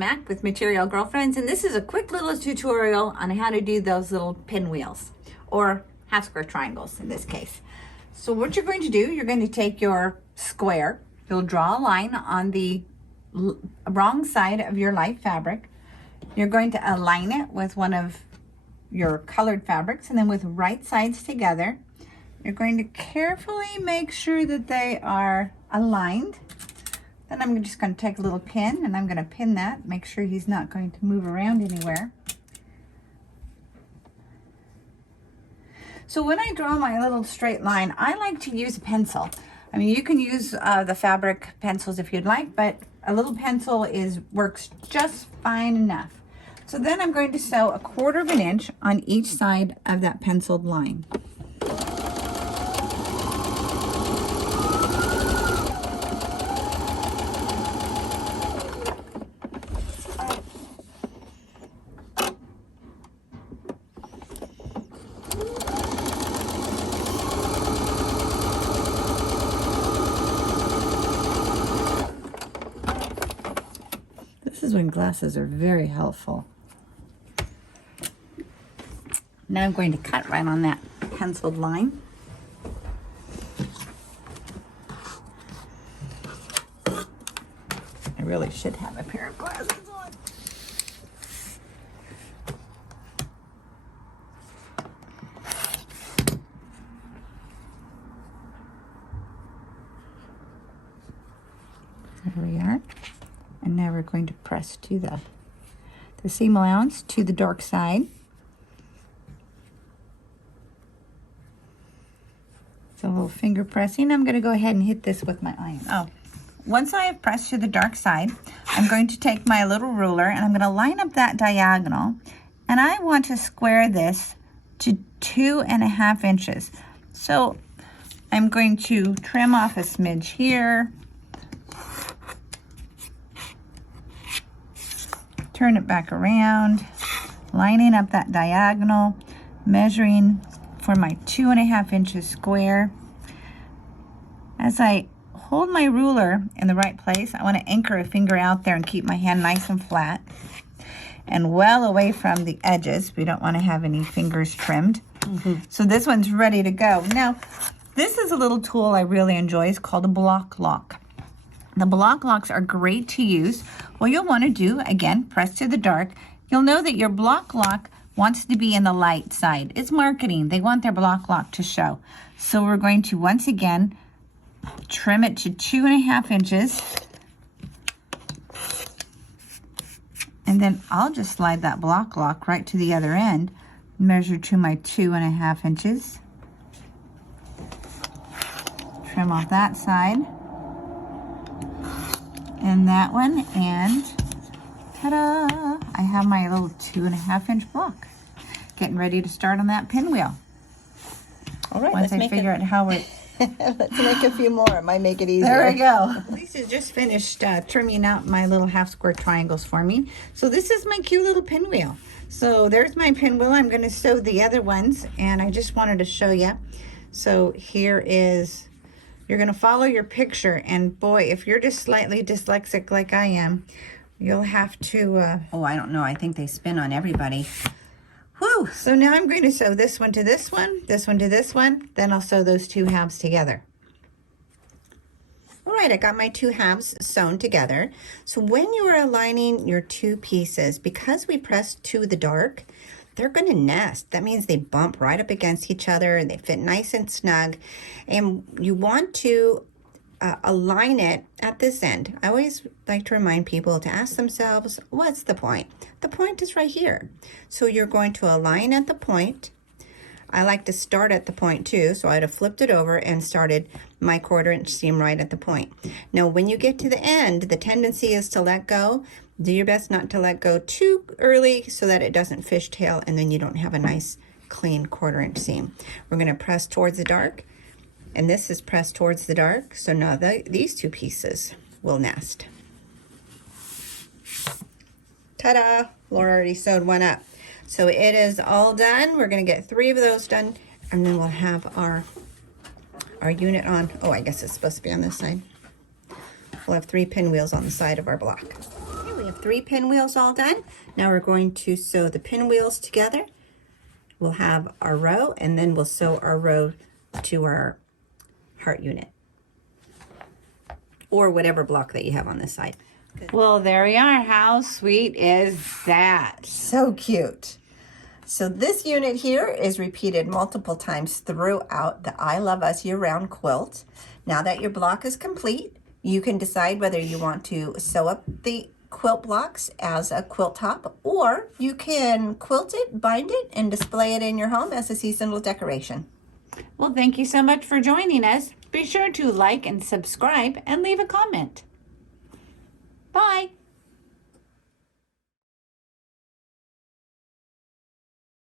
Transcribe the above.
Zmak with Material Girlfriends, and this is a quick little tutorial on how to do those little pinwheels, or half square triangles in this case. So what you're going to do, you're going to take your square, you'll draw a line on the wrong side of your light fabric. You're going to align it with one of your colored fabrics, and then with right sides together, you're going to carefully make sure that they are aligned. Then I'm just going to take a little pin and I'm going to pin that, make sure he's not going to move around anywhere. So when I draw my little straight line, I like to use a pencil. I mean, you can use the fabric pencils if you'd like, but a little pencil works just fine enough. So then I'm going to sew 1/4 inch on each side of that penciled line. This is when glasses are very helpful. Now I'm going to cut right on that penciled line. I really should have a pair of glasses on. There we are. And now we're going to press to the seam allowance to the dark side. So a little finger pressing. I'm going to go ahead and hit this with my iron. Once I have pressed to the dark side, I'm going to take my little ruler and I'm going to line up that diagonal. And I want to square this to 2.5 inches. So I'm going to trim off a smidge here. Turn it back around, lining up that diagonal, measuring for my 2.5 inches square. As I hold my ruler in the right place, I want to anchor a finger out there and keep my hand nice and flat and well away from the edges. We don't want to have any fingers trimmed. So this one's ready to go. Now, this is a little tool I really enjoy. It's called a block lock. The block locks are great to use. What you'll want to do, again, press to the dark. You'll know that your block lock wants to be in the light side. It's marketing. They want their block lock to show. So we're going to, once again, trim it to 2.5 inches. And then I'll just slide that block lock right to the other end, measure to my 2.5 inches. Trim off that side. And that one, and ta-da! I have my little 2.5 inch block. Getting ready to start on that pinwheel. All right, Once I figure out how it... Let's make a few more. It might make it easier. There we go. Lisa just finished trimming out my little half square triangles for me. So this is my cute little pinwheel. So there's my pinwheel. I'm going to sew the other ones, and I just wanted to show you. So here is... You're going to follow your picture, and boy, if you're just slightly dyslexic like I am, you'll have to... Oh, I don't know. I think they spin on everybody. Whew! So now I'm going to sew this one to this one to this one, then I'll sew those two halves together. All right, I got my two halves sewn together. So when you are aligning your two pieces, because we pressed to the dark, they're going to nest. That means they bump right up against each other and they fit nice and snug. And you want to align it at this end. I always like to remind people to ask themselves, what's the point? The point is right here. So you're going to align at the point. I like to start at the point too, so I'd have flipped it over and started my 1/4 inch seam right at the point. Now when you get to the end, the tendency is to let go. Do your best not to let go too early so that it doesn't fishtail and then you don't have a nice clean 1/4 inch seam. We're going to press towards the dark, and this is pressed towards the dark, so now these two pieces will nest. Ta-da! Laura already sewed one up. So it is all done. We're going to get 3 of those done, and then we'll have our unit on. Oh, I guess it's supposed to be on this side. We'll have 3 pinwheels on the side of our block. Here we have 3 pinwheels all done. Now we're going to sew the pinwheels together. We'll have our row, and then we'll sew our row to our heart unit, or whatever block that you have on this side. Well, there we are. How sweet is that? So cute. So this unit here is repeated multiple times throughout the I Love Us Year-Round quilt. Now that your block is complete, you can decide whether you want to sew up the quilt blocks as a quilt top, or you can quilt it, bind it, and display it in your home as a seasonal decoration. Well, thank you so much for joining us. Be sure to like and subscribe and leave a comment. Bye.